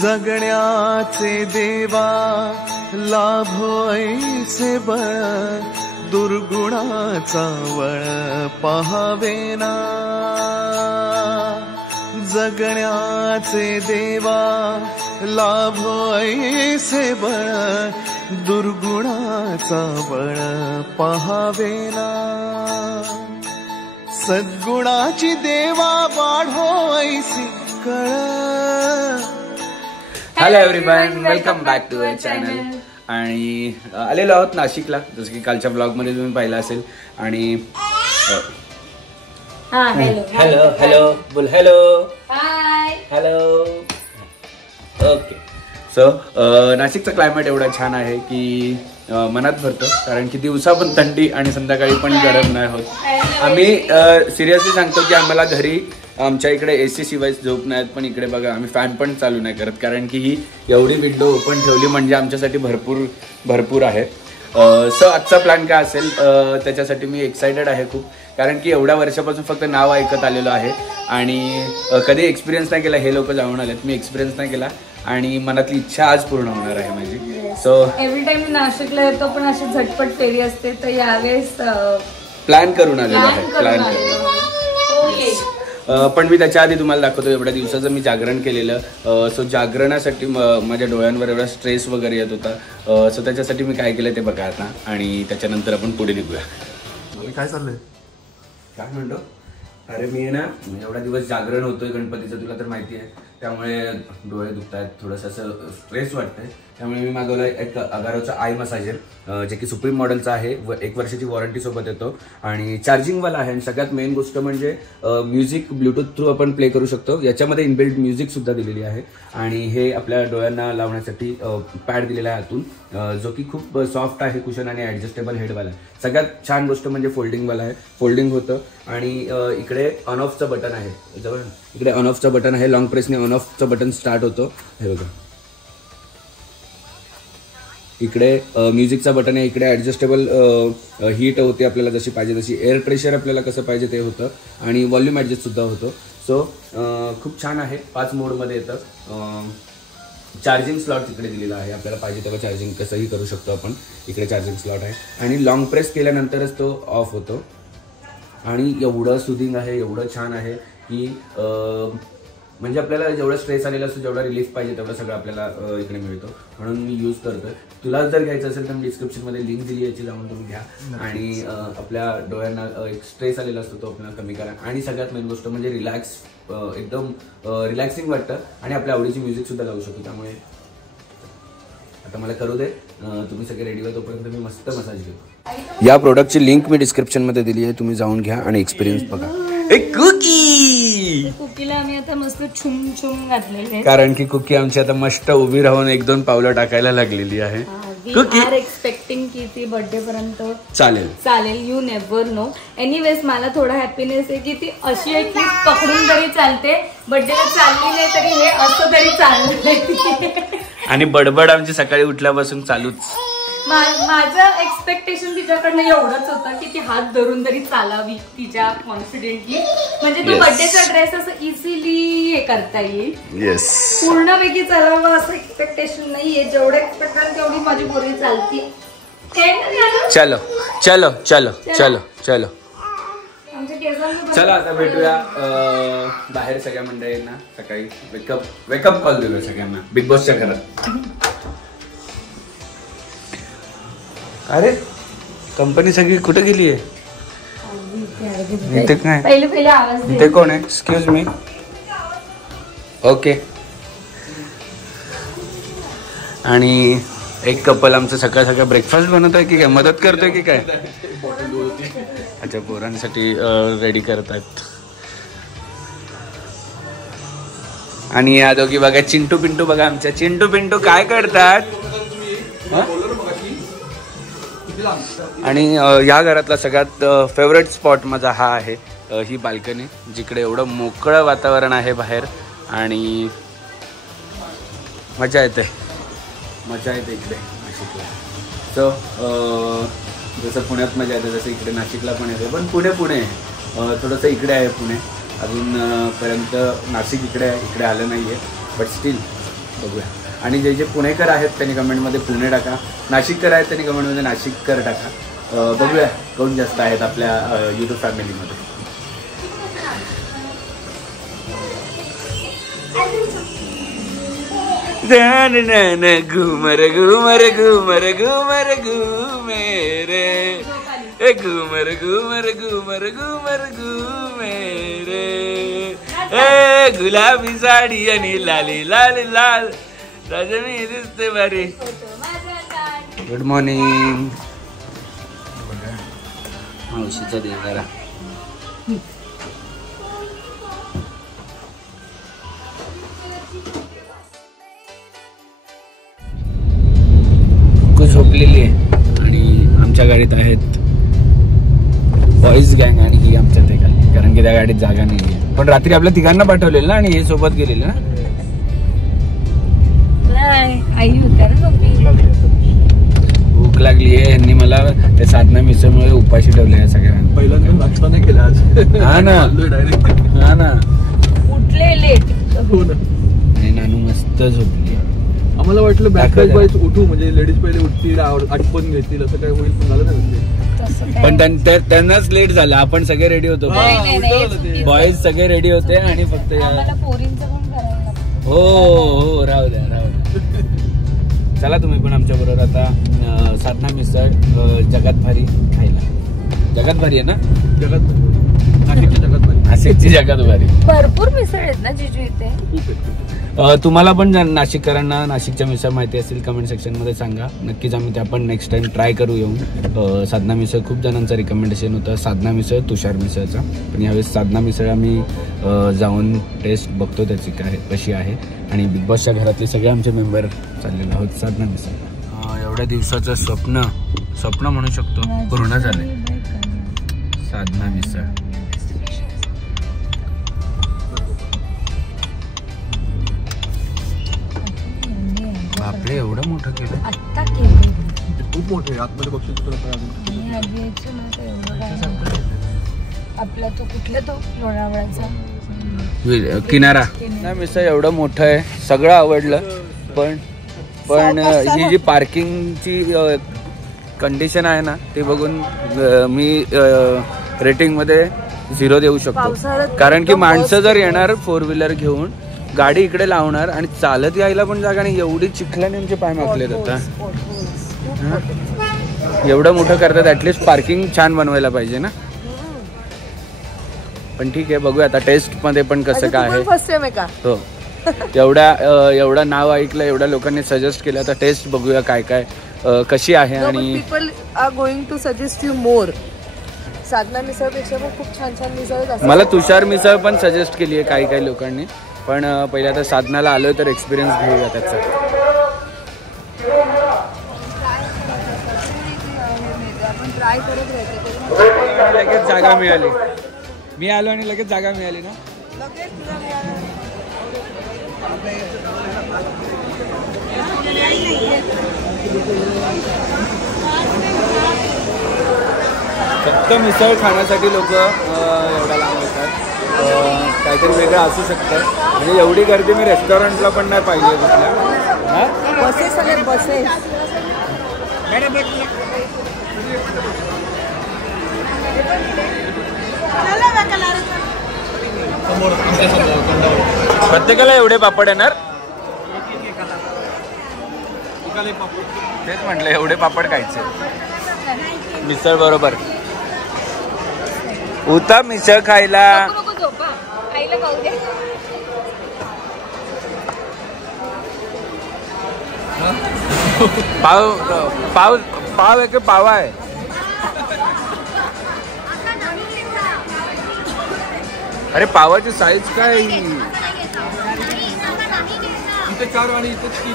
जगण्याचे देवा लाभो ऐसे बळ, दुर्गुणाचा वळ पहावेना. जगण्याचे देवा लाभो ऐसे बळ, दुर्गुणाचा बळ पहावेना. सद्गुणाची देवा वाढो ऐसी कळ. Hello everyone, welcome back to our channel. आणि आलेलो आहोत नाशिकला, जसं की कालच्या ब्लॉग मध्ये तुम्ही पाहिलं असेल. आणि हॅलो हॅलो बोल, hello hi hello. Okay, so नाशिकचं क्लायमेट एवढं छान आहे की मनात भरतं, कारण की दिवसा पण थंडी आणि संध्याकाळी पण गरम नाही होत. आम्ही सिरियसली सांगतो की आम्हाला घरी आमच्या इकडे AC शिवाय झोप नाहीत, पण इकडे बघा आम्ही फॅन पण चालू नाही करत, कारण की ही एवढी विंडो ओपन ठेवली म्हणजे आमच्यासाठी भरपूर आहे. सो आजचा प्लॅन काय असेल त्याच्यासाठी मी एक्सायटेड आहे खूप, कारण की एवढ्या वर्षापासून फक्त नाव ऐकत आलेलो आहे आणि कधी एक्सपिरियन्स नाही केला. हे लोक जाऊन आलेत, मी एक्सपिरियन्स नाही केला आणि मनातली इच्छा आज पूर्ण होणार आहे माझी. सो एव्हरी टाइम नाशिकला येतो पण अशी झटपट फेरी असते, तर यावेळेस प्लॅन करून आलेलो आहे. पण मी त्याच्या आधी तुम्हाला दाखवतो, एवढ्या दिवसाचं मी जागरण केलेलं. सो जागरणासाठी माझ्या डोळ्यांवर एवढा स्ट्रेस वगैरे येत होता. सो त्याच्यासाठी मी काय केलं ते बघा आता, आणि त्याच्यानंतर आपण पुढे निघूया. काय चाललंय, काय म्हणतो? अरे मी ना एवढा दिवस जागरण होतोय गणपतीचं, तुला तर माहिती आहे, त्यामुळे डोळे दुखत आहेत, थोडंसं असं स्ट्रेस वाटतंय. त्यामुळे मी मागवलं एक अगारोचा आय मसाजर, जे की सुप्रीम मॉडेलचा आहे, 1 वर्षाची वॉरंटी सोबत येतो आणि चार्जिंगवाला आहे. आणि सगळ्यात मेन गोष्ट म्हणजे म्युझिक ब्लूटूथ थ्रू आपण प्ले करू शकतो. याच्यामध्ये इनबिल्ट म्युझिक सुद्धा दिलेली आहे. आणि हे आपल्या डोळ्यांना लावण्यासाठी पॅड दिलेला आहे आतून, जो की खूप सॉफ्ट आहे, कुशन आणि ऍडजस्टेबल हेडवाला आहे. सगळ्यात छान गोष्ट म्हणजे फोल्डिंगवाला आहे, फोल्डिंग होतं. आणि इकडे ऑन ऑफचं बटन आहे, इकडे ऑन ऑफचं बटन आहे, लॉंग प्रेसने ऑन ऑफचं बटन स्टार्ट होतो. हे बघा, इकडे म्युझिकचा बटन आहे, इकडे ॲडजस्टेबल हीट होते आपल्याला जशी पाहिजे तशी, एअर प्रेशर आपल्याला कसं पाहिजे ते होतं, आणि व्हॉल्यूम ॲडजस्टसुद्धा होतो. सो खूप छान आहे, 5 मोडमध्ये येतं. चार्जिंग स्लॉट इकडे दिलेला आहे, आपल्याला पाहिजे तेव्हा चार्जिंग कसंही करू शकतो आपण. इकडे चार्जिंग स्लॉट आहे आणि लॉंग प्रेस केल्यानंतरच तो ऑफ होतो. आणि एवढं सुदिंग आहे, एवढं छान आहे की म्हणजे आपल्याला जेवढं स्ट्रेस आलेला असतो, जेवढा रिलीफ पाहिजे तेवढं सगळं आपल्याला इकडे मिळतो, म्हणून मी यूज करतोय. तुला जर घ्यायचं असेल तर मी डिस्क्रिप्शनमध्ये लिंक दिली, याची जाऊन तुम्ही घ्या. आणि आपल्या डोळ्यांना एक स्ट्रेस आलेला असतो तो आपल्याला कमी करा. आणि सगळ्यात मेन गोष्ट म्हणजे रिलॅक्स, एकदम रिलॅक्सिंग वाटतं आणि आपल्या आवडीची म्युझिक सुद्धा लावू शकतो. त्यामुळे आता मला करू दे, तुम्ही सगळे रेडी व्हा, तोपर्यंत मी मस्त मसाज घेतो. या प्रोडक्टची लिंक मी डिस्क्रिप्शनमध्ये दिली आहे, तुम्ही जाऊन घ्या आणि एक्सपिरियन्स बघा. एक कुकीला आम्ही आता मस्त छुम छुम घातलेले, कारण की कुकी आमची आता मस्त उभी राहून 1-2 पावलं टाकायला लागलेली आहे. वी आर एक्सपेक्टिंग की ती बर्थडे पर्यंत चालेल, यू नेव्हर नो. एनिवेज मला थोडा हॅपीनेस आहे की ती अशी आहे की पकडून तरी चालते, बर्थडेला चालली नाही तरी हे असं तरी चाललंय. आणि बडबड आमची सकाळी उठल्यापासून चालूच. माझं एक्सपेक्टेशन तिच्याकडनं एवढंच होतं की ती हात धरून तरी चालावी तिच्या कॉन्फिडेंटली, म्हणजे तो बर्थडेचा ड्रेस असं इझिली हे करता येईल. पूर्णपैकी चालावं असं एक्सपेक्टेशन नाहीये, जेवढं एक्सपेक्ट करेल तेवढी माझी पोरगी चालती. चलो चलो चलो चलो चलो चला, आता भेटूया बाहेर सगळ्या मंडळींना. सकाळी वेकअप कॉल देऊया सगळ्यांना बिग बॉसच्या घरात. अरे कंपनी सगळी कुठे गेली आहे? इथे काय, पहिले आवाज इथे कोण आहे? Excuse me. ओके. आणि एक कपल आमचं सकाळ ब्रेकफास्ट बनवत आहे की काय, मदत करतोय की काय? अच्छा, पोरांसाठी रेडी करत आहेत. आणि या दोघी बघा, चिंटू पिंटू बघा, आमच्या चिंटू पिंटू काय करतात. आणि या घरातला सगळ्यात फेवरेट स्पॉट माझा हा आहे, ही बाल्कनी, जिकडे एवढं मोकळं वातावरण आहे बाहेर आणि मजा येते इकडे नाशिकला. सो जसं पुण्यात मजा येते तसं इकडे नाशिकला पण येते, पण पुणे थोडंसं इकडे आहे पुणे, अजून पर्यंत नाशिक इकडे आलं नाही आहे, बट स्टील बघूया. आणि जे जे पुणेकर आहेत त्यांनी कमेंटमध्ये पुणे टाका, नाशिककर आहेत त्यांनी कमेंटमध्ये नाशिककर टाका. बघूया कोण जास्त आहेत आपल्या यूट्यूब फॅमिलीमध्ये. घुमर घुमर घुमर घुमर घुमेरे, घुमर घुमर घुमर घुमर घुमेरे, गुलाबी साडी आणि लाली लाल लाल राजनी दिसते बारी. Good morning. मावशीचा देवारा. झोपलेली आहे आणि आमच्या गाडीत आहेत बॉईज गँग आणि ही आमच्यात आहे खाली, कारण की त्या गाडीत जागा नाही आहे. पण रात्री आपल्या तिघांना पाठवलेलं ना आणि हे सोबत गेलेलं ना. आई होत्या ना. भूक लागली आहे. यांनी मला त्या साधना मिसळमुळे उपाशी ठेवले आहे सगळ्यांना. पहिल्यांदा नाश्ता नाही केला आज. हा ना, हा ना. उठले लेट. आणि नानू मस्त झोपली. आम्हाला वाटलं बॅकवर्ड बॉईज उठू, म्हणजे लेडीज पहिले उठतील आटपून घेतील असं काय होईल, पण झालं नाही. पण त्यांनाच लेट झालं. आपण सगळे रेडी होतो, बॉईज सगळे रेडी होते आणि फक्त हो हो राहू द्या राहू द्या. चला तुम्ही पण आमच्या बरोबर आता साधना मिसळ जगात भारी खायला. जगात भारी आहे ना, जगात नाशिकची जगात भारी, नाशिकची जगात भारी. भरपूर मिसळ आहेत ना जिजू इथे. खूप आहे. तुम्हाला पण नाशिककरांना नाशिकच्या मिसळ माहिती असेल कमेंट सेक्शनमध्ये सांगा. नक्कीच आम्ही ते आपण नेक्स्ट टाइम ट्राय करू येऊन. साधना मिसळ खूप जणांचं रिकमेंडेशन होतं, साधना मिसळ तुषार मिसळचा. पण यावेळेस साधना मिसळ आम्ही जाऊन टेस्ट बघतो त्याची काय कशी आहे. आणि बिग बॉसच्या घरातले सगळे आमचे मेंबर चाललेले आहोत साधना मिसळ. एवढ्या दिवसाचं स्वप्न म्हणू शकतो पूर्ण झाले. साधना मिसळ बापरे, एवढं मोठं केलं. आत्ता केलं खूप मोठं आहे. आतमध्ये बघशील तुला आपला तो कुठला तो लोणावळ्याचा किनारा. मिसळ एवढं मोठं आहे, सगळं आवडलं. पण ही जी पार्किंगची कंडिशन आहे ना ते बघून मी रेटिंगमध्ये 0 देऊ शकतो. कारण की माणसं जर येणार 4 व्हीलर घेऊन, गाडी इकडे लावणार आणि चालत यायला पण जागा नाही. एवढी चिखल्याने आमचे पाय माखले जातात. एवढं मोठं करतात, ऍटलिस्ट पार्किंग छान बनवायला पाहिजे ना. पण ठीक आहे, बघूया आता टेस्ट मध्ये पण कसं काय आहे. हो, एवढं नाव ऐकलं, एवढ्या लोकांनी सजेस्ट केलं, तर टेस्ट बघूया काय काय कशी आहे. आणि people are going to suggest you more. साधना मिसळपेक्षा पण खूप छान छान मिसळ. मला तुषार मिसळ पण सजेस्ट केली आहे काही लोकांनी. पण पहिले आता साधनाला आलोय तर एक्सपिरियन्स घेऊया त्याचा. लगेच जागा मिळाली. मी आलो आणि लगेच जागा मिळाली ना. फक्त मिसळ खाण्यासाठी लोक एवढा लांब येतात. काहीतरी वेगळं असू शकतं. म्हणजे एवढी गर्दी मी रेस्टॉरंटला पण नाही पाहिजे कुठल्या. बसेस आले, बसेस. प्रत्येकाला एवढे पापड येणार. तेच म्हटलं, एवढे पापड खायचे मिसळ बरोबर. उता मिसळ खायला. पाव पाव पाव आहे की पावा आहे. अरे पावाची साईज काय. इथे 4 आणि इथे 3.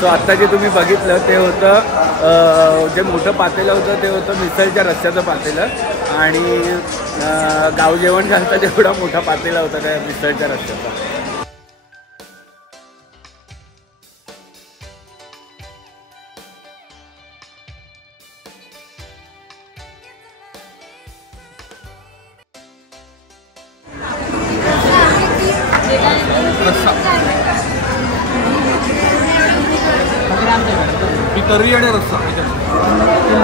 सो आत्ता जे तुम्ही बघितलं ते होतं जे मोठं पातेलं होतं ते होतं मिसळच्या रस्त्याचं पातेलं आणि गाव जेवण घालता जेवढा मोठा पातेला होता त्या मिसळच्या रस्त्याचा. तर्री आणि रस्सा.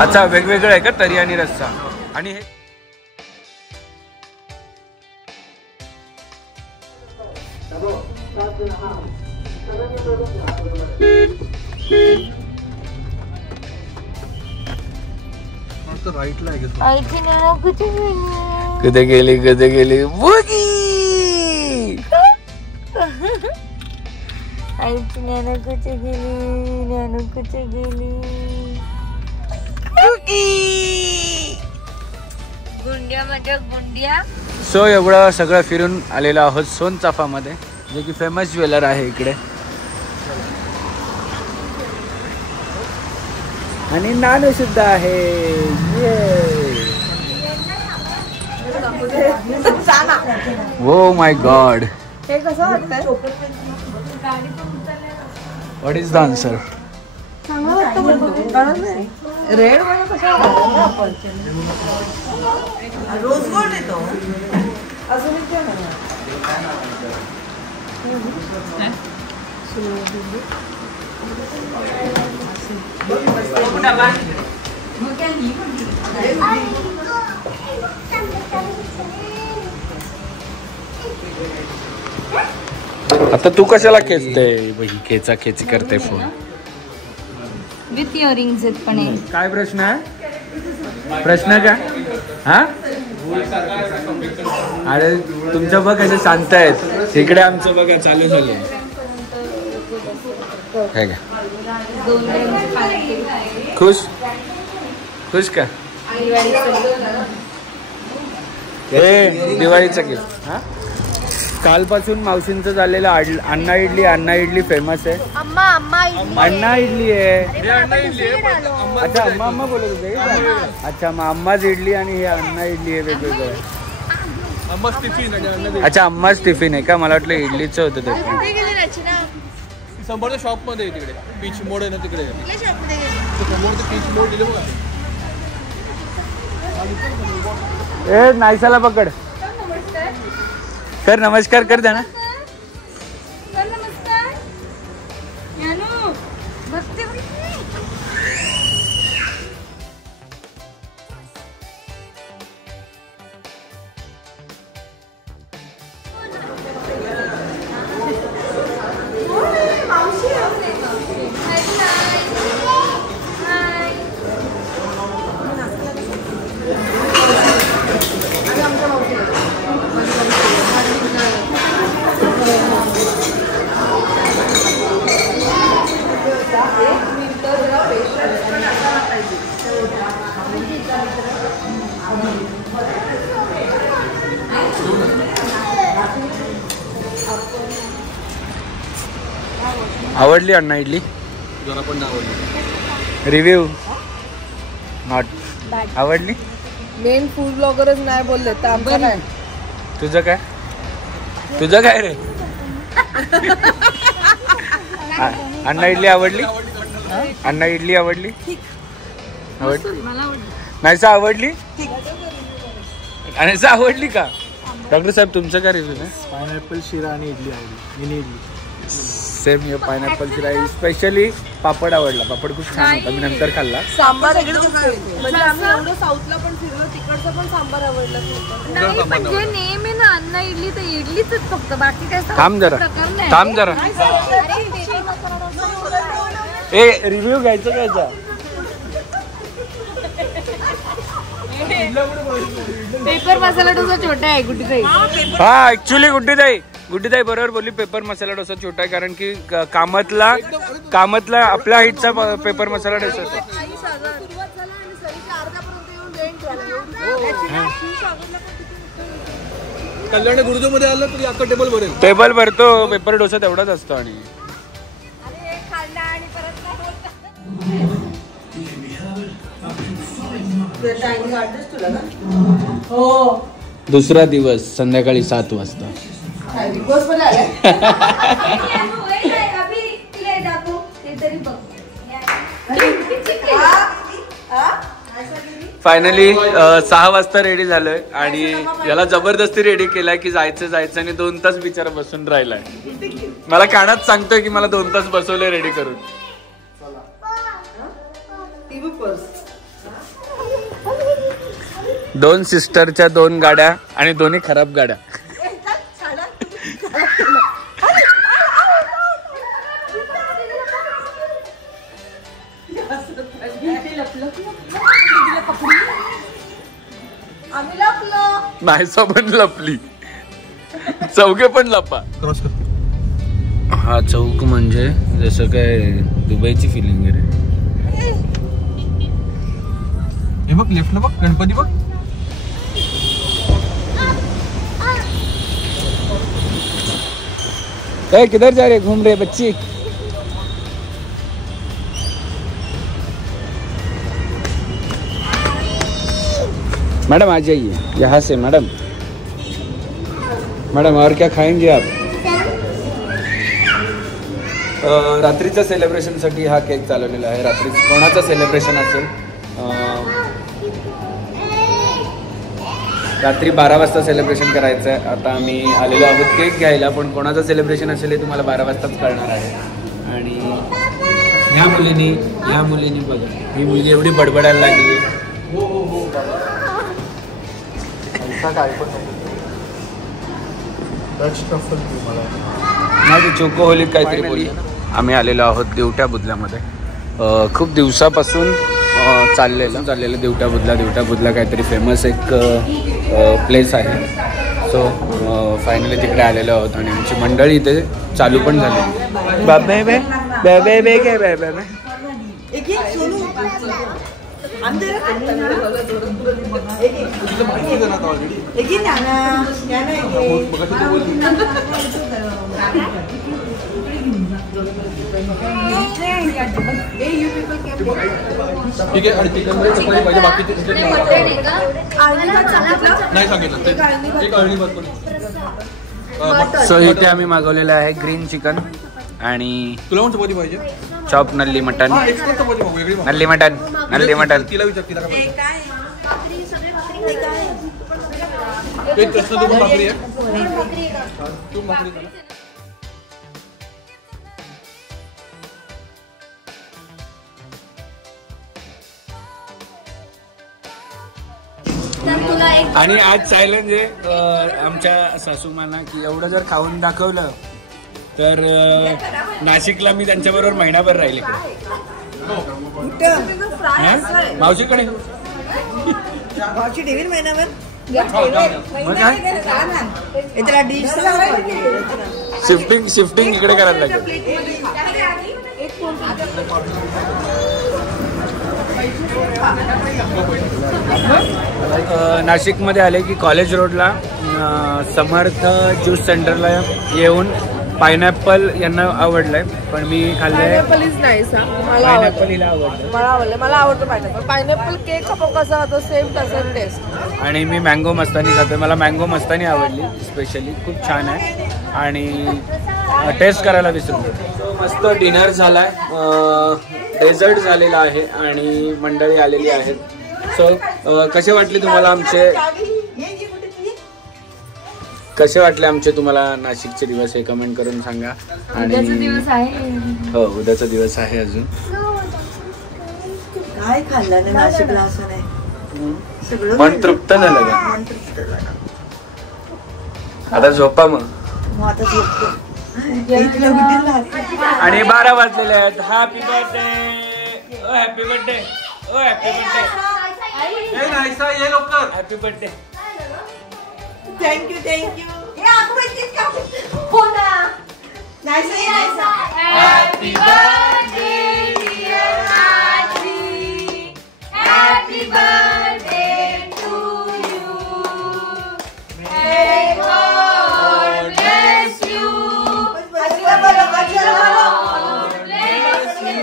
अच्छा वेगवेगळं आहे का तर्री आणि रस्सा. आणि हे राईटला आहे कधी गेली बुगी. आईची नॅनो कुठे गेली गुंड्या माझ्या गुंड्या. सो एवढं सगळं फिरून आलेलो आहोत सोनचाफामध्ये जे की फेमस ज्वेलर आहे इकडे. आणि नाणं सुद्धा आहे. Oh my God. हे कसं वाटतंय? What is the answer? Red मध्ये कशा आपण रोज गोल्ड येतो अजून आता तू कशाला खेचते बही खेची करते फोन विथ इयरिंग्स आहेत पण आहे. काय प्रश्न आहे? प्रश्न काय? हा अरे तुमचं बघ कसे शांत आहेत इकडे आमचं बघा चालू झालं. खुश खुश का? दिवाळीचं गिफ्ट. हा कालपासून मावशींचं झालेलं अण्णा इडली फेमस आहे. अण्णा इडली आहे. अच्छा अम्मा बोलत होते. अच्छा मग अम्माच इडली आणि हे अण्णा इडली आहे वेगवेगळं. अच्छा अम्माच टिफिन आहे का? मला वाटलं इडलीचं होतं ते. समोरच्या शॉप मध्ये तिकडे पीच मोड आहे ना तिकडे समोर पीच मोड दिले बघा. ए नाईसाला पकड कर नमस्कार कर द्या ना. आवडली अण्णा इडली? जरा पण नाही आवडली. रिव्ह्यू नॉट आवडली. मेन फूड ब्लॉगरच नाही बोलले तर आमचं काय? तुझं काय रे? अण्णा इडली आवडली? अण्णा इडली आवडली? नाहीसा आवडली? आणि आवडली का? डॉक्टर साहेब तुमचं काय रिव्ह्यू आहे? पायनॅपल शिरा आणि इडली आवडली. मिनी इडली सेम हे पायनॅपल शिरा. स्पेशली पापड आवडला. पापड खूप छान होता. मी नंतर खाल्ला. सांबार म्हणजे आम्ही एवढं साऊथला पण फिरलो तिकडचं पण सांबार आवडलं. नाही पण जे नेम आहे ना अण्णा इडली तर इडलीच फक्त बाकी काय. थांब जरा ए रिव्ह्यू घ्यायचं घ्यायचा. पेपर मसाला डोसा छोटा आहे गुड्डीताई. हा ऍक्च्युली गुड्डीताई बरोबर बोलली. पेपर मसाला डोसा छोटा आहे कारण की कामतला आपल्या हाईटचा पेपर मसाला डोसा होता. कल्याण गुरुजो मध्ये आलं तरी आता टेबल भरेल. टेबल भरतो. पेपर डोसा तेवढाच असतो. आणि दुसरा दिवस संध्याकाळी 7 वाजता. फायनली 6 वाजता रेडी झालोय आणि याला जबरदस्ती रेडी केलाय की जायचं आणि 2 तास बिचारा बसून राहिलाय. मला कानात सांगतोय की मला 2 तास बसवलंय रेडी करून. 2 सिस्टरच्या 2 गाड्या आणि दोन्ही खराब गाड्या. नाहीसा पण लपली, चौघे पण लपा. क्रॉस कर. हा चौक म्हणजे जसं काय दुबईची फिलिंग आहे रे. हे बघ लेफ्टला बघ, गणपती बघ. काय किधर जा रहे घूम रहे बच्ची. मैडम आ जाइए यहाँ से. मैडम और क्या खाएंगे आप. रात्रीच्या सेलिब्रेशनसाठी हा केक चालवलेला आहे. रात्री कोणाचं सेलिब्रेशन असेल, रात्री 12 वाजता सेलिब्रेशन करायचं आहे. आता आम्ही आलेलो आहोत केक घ्यायला, पण कोणाचं सेलिब्रेशन असेल हे तुम्हाला 12 वाजताच कळणार आहे. आणि ह्या मुलीनी बघा, ही मुलगी एवढी बडबडायला लागली. नाही चोकोहोलिक काहीतरी बोलली. आम्ही आलेलो आहोत देवट्या बुधल्यामध्ये. खूप दिवसापासून चाललेलं देवट्या बुधला काहीतरी फेमस एक प्लेस आहे. सो फायनली तिकडे आलेलो आहोत आणि आमची मंडळी इथे चालू पण झाली. ठीक आहे. आणि चिकन मध्ये चपाती पाहिजे, बाकीचे नाही सांगितलं ते. एक अळणी भात पण. सो इथे आम्ही मागवलेलं आहे ग्रीन चिकन आणि तुला पण चपाती पाहिजे. Chop nalli mutton. Nalli mutton. तिला विचार, तिला काय एक प्रश्न. तू भाकरी आहे. तू भाकरी. आणि आज चॅलेंज आहे आमच्या सासूमांना की एवढं जर खाऊन दाखवलं तर नाशिकला मी त्यांच्याबरोबर महिनाभर राहील इकडे. मावशीकडे ठेवील महिनाभर. शिफ्टिंग इकडे करायला लागेल. नाशिकमध्ये आले की कॉलेज रोडला समर्थ ज्यूस सेंटरला येऊन पायनॅपल यांना आवडलंय, पण मी खाल्लंय. मला आवडतं पायनॅपल केक कसा होतो सेम तसं टेस्ट. आणि मी मँगो मस्तानी खातोय. मला मँगो मस्तानी आवडली स्पेशली, खूप छान आहे आणि टेस्ट करायला विसरू. मस्त डिनर झालाय, डेझर्ट झालेला आहे आणि मंडळी आलेली आहेत. सो कसे वाटले तुम्हाला तुम्हाला नाशिकचे दिवस हे कमेंट करून सांगा. आणि हो उद्याचा दिवस आहे अजून. काय खाल्लं ना नाशिकला असं नाही, मन तृप्त झालं का? आता झोपा मग. आता झोपतो. आणि 12 वाजलेले आहेत. Happy birthday. Happy birthday. Happy birthday. Happy birthday. Thank you. Happy birthday dear Nachi. Happy birthday to you. May God bless you. Bless you.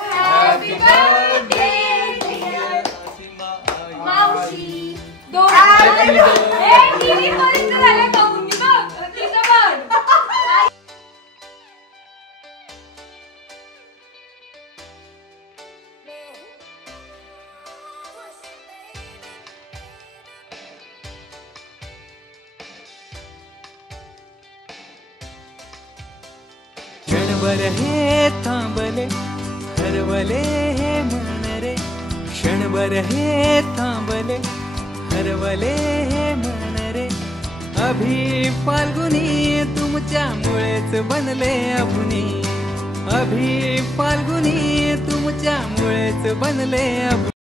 Happy birthday dear TV पर्यंत झालं का मुंगी बघ तिचं बघ. क्षणभर हे थांबले हरवले हे मन रे, क्षणभर हे थांबले हरवले हे मन रे. अभि फाल्गुनी तुमच्यामुळेच बनले अभुनी, अभि फाल्गुनी तुमच्यामुळेच बनले अभुनी.